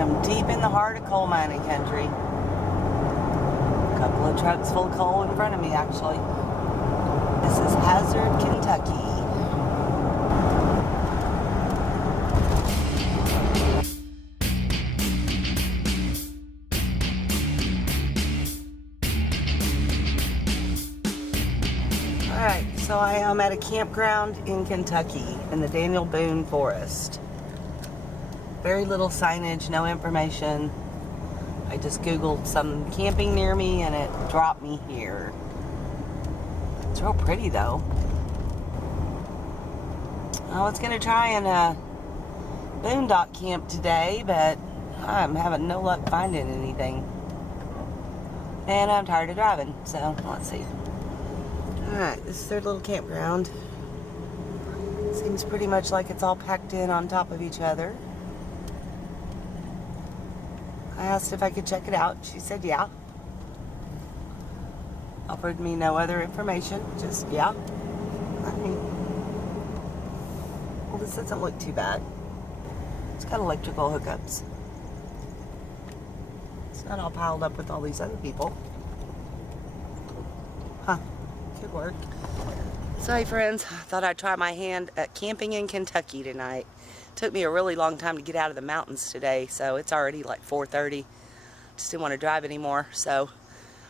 am deep in the heart of coal mining country. A couple of trucks full of coal in front of me, actually. This is Hazard, Kentucky. Alright, so I am at a campground in Kentucky in the Daniel Boone Forest. Very little signage, no information. I just Googled some camping near me and it dropped me here. It's real pretty though. I was going to try and boondock camp today, but I'm having no luck finding anything. And I'm tired of driving, so let's see. Alright, this is their little campground. Seems pretty much like it's all packed in on top of each other. I asked if I could check it out. She said yeah. Offered me no other information. Just yeah. I mean, well, this doesn't look too bad. It's got electrical hookups. It's not all piled up with all these other people. Huh. Could work. So hey friends, I thought I'd try my hand at camping in Kentucky tonight. Took me a really long time to get out of the mountains today, so it's already like 4:30. Just didn't want to drive anymore, so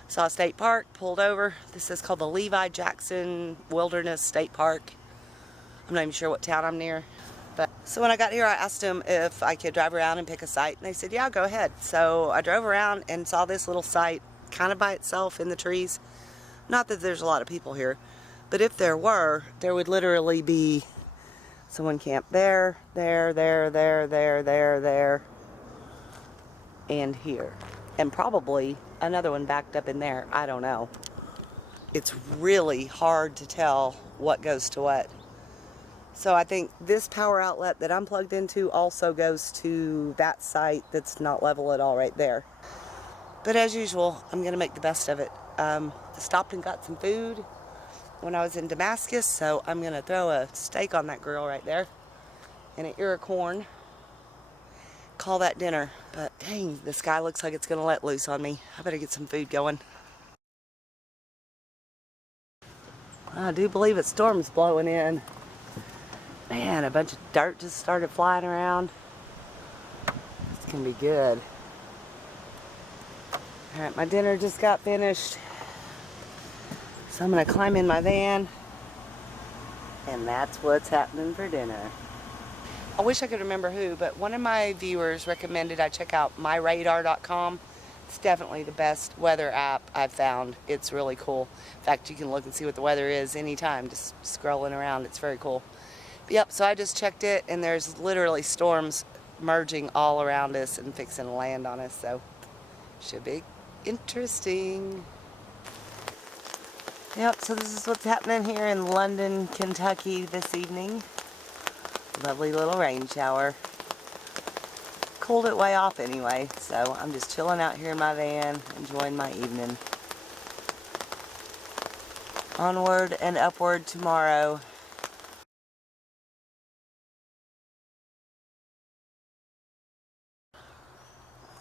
saw a state park, pulled over. This is called the Levi Jackson Wilderness State Park. I'm not even sure what town I'm near. But so when I got here, I asked them if I could drive around and pick a site, and they said, yeah, go ahead. So I drove around and saw this little site kind of by itself in the trees. Not that there's a lot of people here, but if there were, there would literally be someone camped there, there, and here. And probably another one backed up in there. I don't know. It's really hard to tell what goes to what. So I think this power outlet that I'm plugged into also goes to that site that's not level at all right there. But as usual, I'm going to make the best of it. I stopped and got some food when I was in Damascus, so I'm going to throw a steak on that grill right there and an ear of corn. Call that dinner. But dang, the sky looks like it's going to let loose on me. I better get some food going. I do believe a storm's blowing in. Man, a bunch of dirt just started flying around. It's going to be good. Alright, my dinner just got finished. So I'm going to climb in my van. And that's what's happening for dinner. I wish I could remember who, but one of my viewers recommended I check out myradar.com. It's definitely the best weather app I've found. It's really cool. In fact, you can look and see what the weather is anytime, just scrolling around. It's very cool. But yep, so I just checked it, and there's literally storms merging all around us and fixing to land on us, so should be interesting. Yep, so this is what's happening here in London, Kentucky this evening. Lovely little rain shower. Cooled it way off anyway, so I'm just chilling out here in my van, enjoying my evening. Onward and upward tomorrow.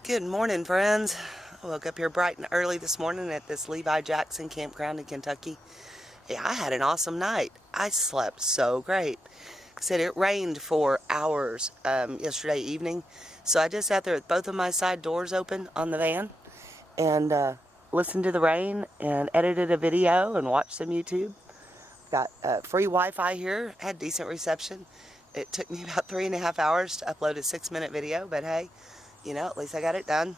Good morning, friends. I woke up here bright and early this morning at this Levi Jackson campground in Kentucky. Yeah, I had an awesome night. I slept so great. Like I said, it rained for hours yesterday evening, so I just sat there with both of my side doors open on the van and listened to the rain and edited a video and watched some YouTube. Got free Wi-Fi here, had decent reception. It took me about 3.5 hours to upload a 6-minute video, but hey, you know, at least I got it done.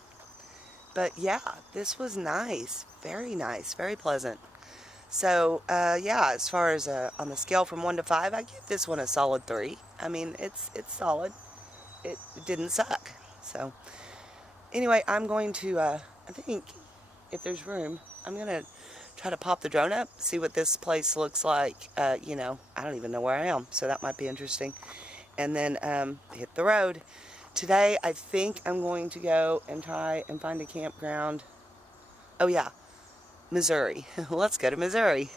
But yeah, this was nice, very pleasant. So yeah, as far as on the scale from 1 to 5, I give this one a solid 3. I mean, it's solid. It didn't suck. So anyway, I'm going to, I think if there's room, I'm going to try to pop the drone up, see what this place looks like. You know, I don't even know where I am, so that might be interesting. And then hit the road. Today, I think I'm going to go and try and find a campground. Oh yeah, Missouri. Let's go to Missouri.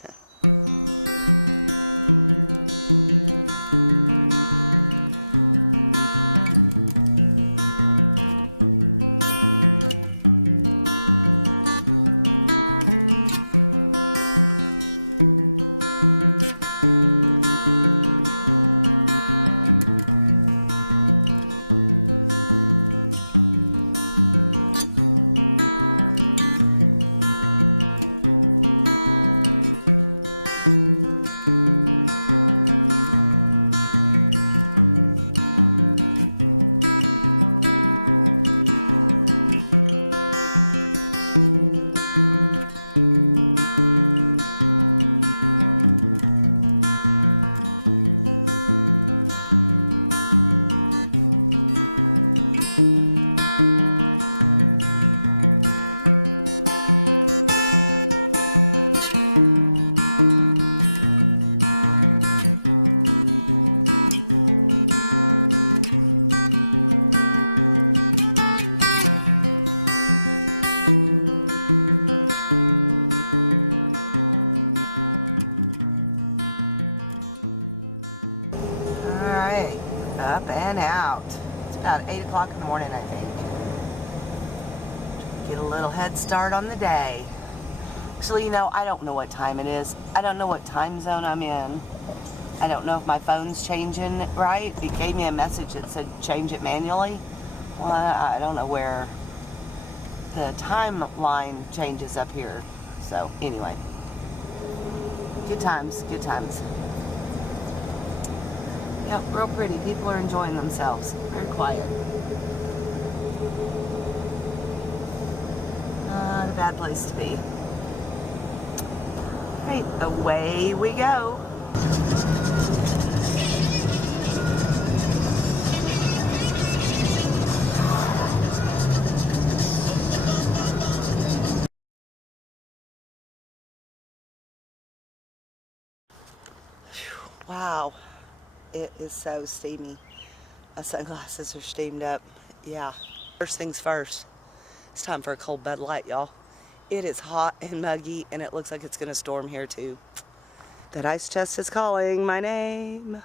Alright, up and out. It's about 8 o'clock in the morning, I think. Get a little head start on the day. Actually, you know, I don't know what time it is. I don't know what time zone I'm in. I don't know if my phone's changing right. It gave me a message that said change it manually. Well, I don't know where the timeline changes up here. So, anyway. Good times, good times. Yep, real pretty. People are enjoying themselves. Very quiet. Not a bad place to be. Right, away we go. Wow, it is so steamy. My sunglasses are steamed up. Yeah, first things first. It's time for a cold Bud Light, y'all. It is hot and muggy, and it looks like it's going to storm here too. That ice chest is calling my name.